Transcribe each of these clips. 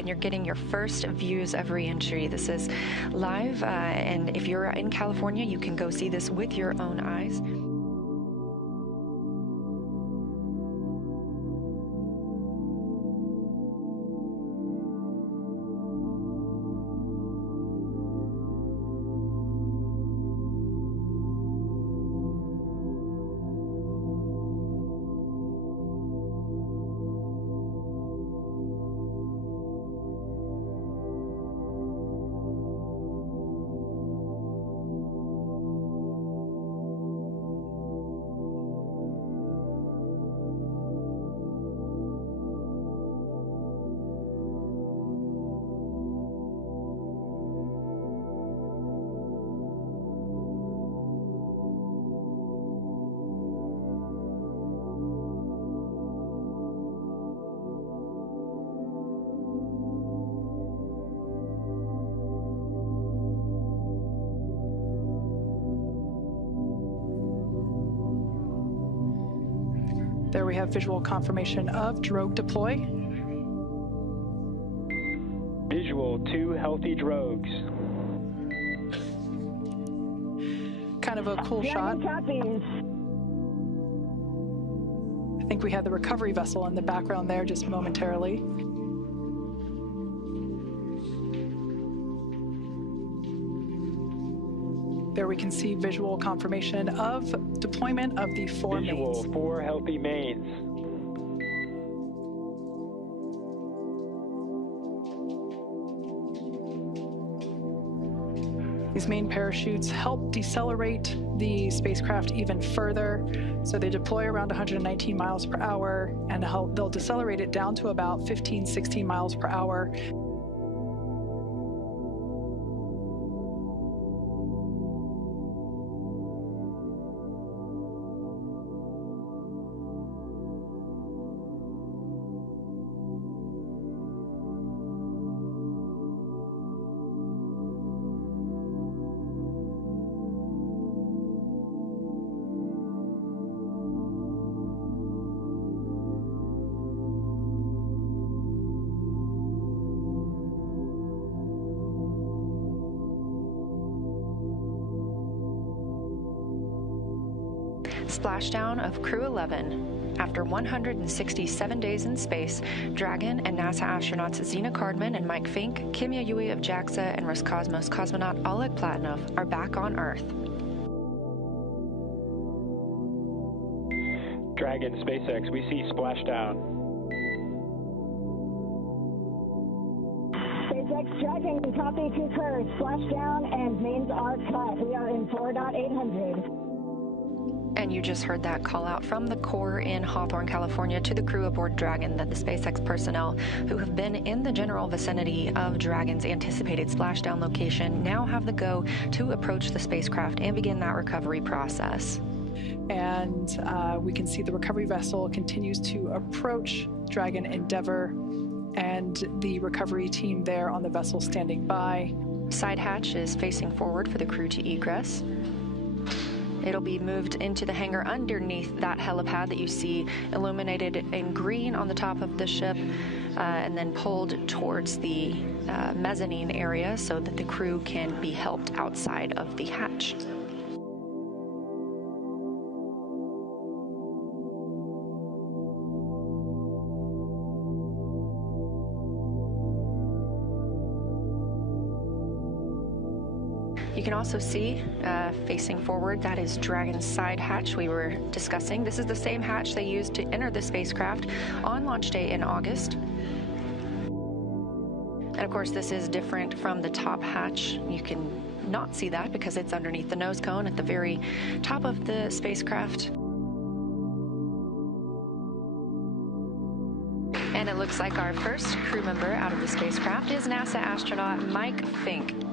and you're getting your first views of re-entry. This is live, and if you're in California, you can go see this with your own eyes. There we have visual confirmation of drogue deploy. Visual, 2 healthy drogues. Kind of a cool shot. Copies. I think we had the recovery vessel in the background there just momentarily. There we can see visual confirmation of deployment of the 4 Visual, mains. 4 healthy mains. These main parachutes help decelerate the spacecraft even further. So they deploy around 119 miles per hour, and they'll decelerate it down to about 15, 16 miles per hour. Splashdown of Crew-11. After 167 days in space, Dragon and NASA astronauts Zena Cardman and Mike Fincke, Kim Yayoi of JAXA, and Roscosmos cosmonaut Oleg Platonov are back on Earth. Dragon, SpaceX, we see splashdown. SpaceX Dragon, copy, concur. Splashdown and mains are cut. We are in 4.800. And you just heard that call out from the Corps in Hawthorne, California to the crew aboard Dragon that the SpaceX personnel who have been in the general vicinity of Dragon's anticipated splashdown location now have the go to approach the spacecraft and begin that recovery process. And we can see the recovery vessel continues to approach Dragon Endeavour, and the recovery team there on the vessel standing by. Side hatch is facing forward for the crew to egress. It'll be moved into the hangar underneath that helipad that you see illuminated in green on the top of the ship, and then pulled towards the mezzanine area so that the crew can be helped outside of the hatch. You can also see, facing forward, that is Dragon's side hatch we were discussing. This is the same hatch they used to enter the spacecraft on launch day in August. And of course, this is different from the top hatch. You can not see that because it's underneath the nose cone at the very top of the spacecraft. And it looks like our first crew member out of the spacecraft is NASA astronaut Mike Fincke.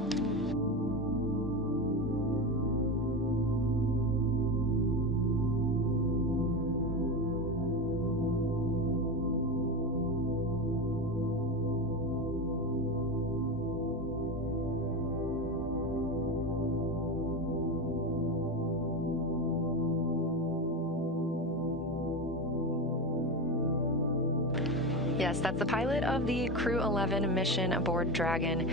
Yes, that's the pilot of the CREW-11 mission aboard Dragon.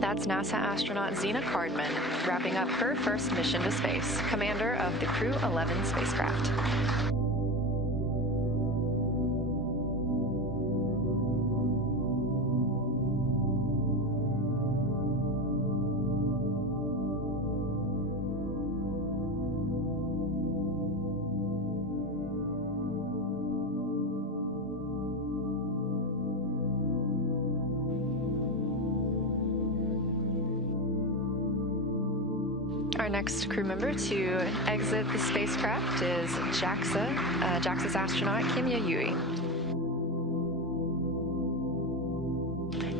That's NASA astronaut Zena Cardman, wrapping up her first mission to space, commander of the CREW-11 spacecraft. Our next crew member to exit the spacecraft is JAXA's astronaut Kimya Yui.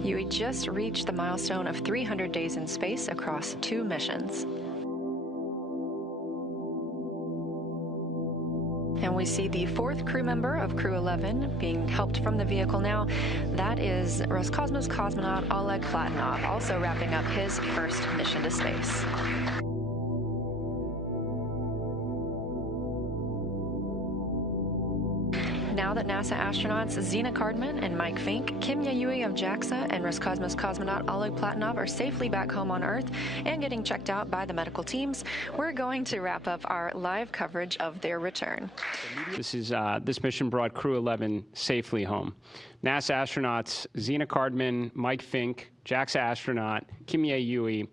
Yui just reached the milestone of 300 days in space across 2 missions. And we see the 4th crew member of CREW-11 being helped from the vehicle now. That is Roscosmos cosmonaut Oleg Platonov, also wrapping up his first mission to space. Now that NASA astronauts Zena Cardman and Mike Fincke, Kimya Yui of JAXA, and Roscosmos cosmonaut Oleg Platonov are safely back home on Earth and getting checked out by the medical teams, we're going to wrap up our live coverage of their return. This mission brought CREW-11 safely home. NASA astronauts Zena Cardman, Mike Fincke, JAXA astronaut Kimya Yui,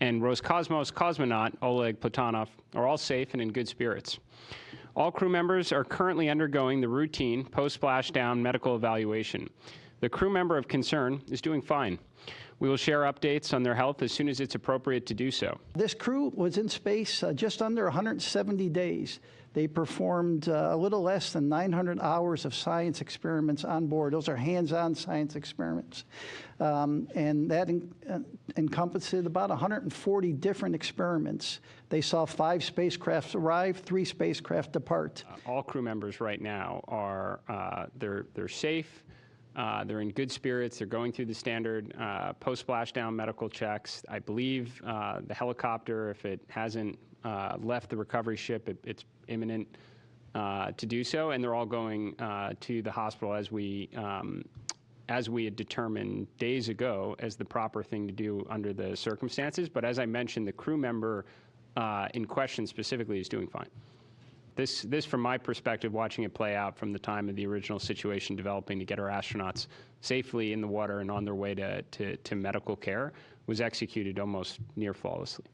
and Roscosmos cosmonaut Oleg Platonov are all safe and in good spirits. All crew members are currently undergoing the routine post-splashdown medical evaluation. The crew member of concern is doing fine. We will share updates on their health as soon as it's appropriate to do so. This crew was in space just under 170 days. They performed a little less than 900 hours of science experiments on board. Those are hands-on science experiments. And that encompassed about 140 different experiments. They saw 5 spacecraft arrive, 3 spacecraft depart. All crew members right now are they're safe. They're in good spirits. They're going through the standard post-splashdown medical checks. I believe the helicopter, if it hasn't left the recovery ship, it's imminent to do so, and they're all going to the hospital as we had determined days ago as the proper thing to do under the circumstances. But as I mentioned, the crew member in question specifically is doing fine. This, from my perspective, watching it play out from the time of the original situation developing to get our astronauts safely in the water and on their way to medical care, was executed almost near flawlessly.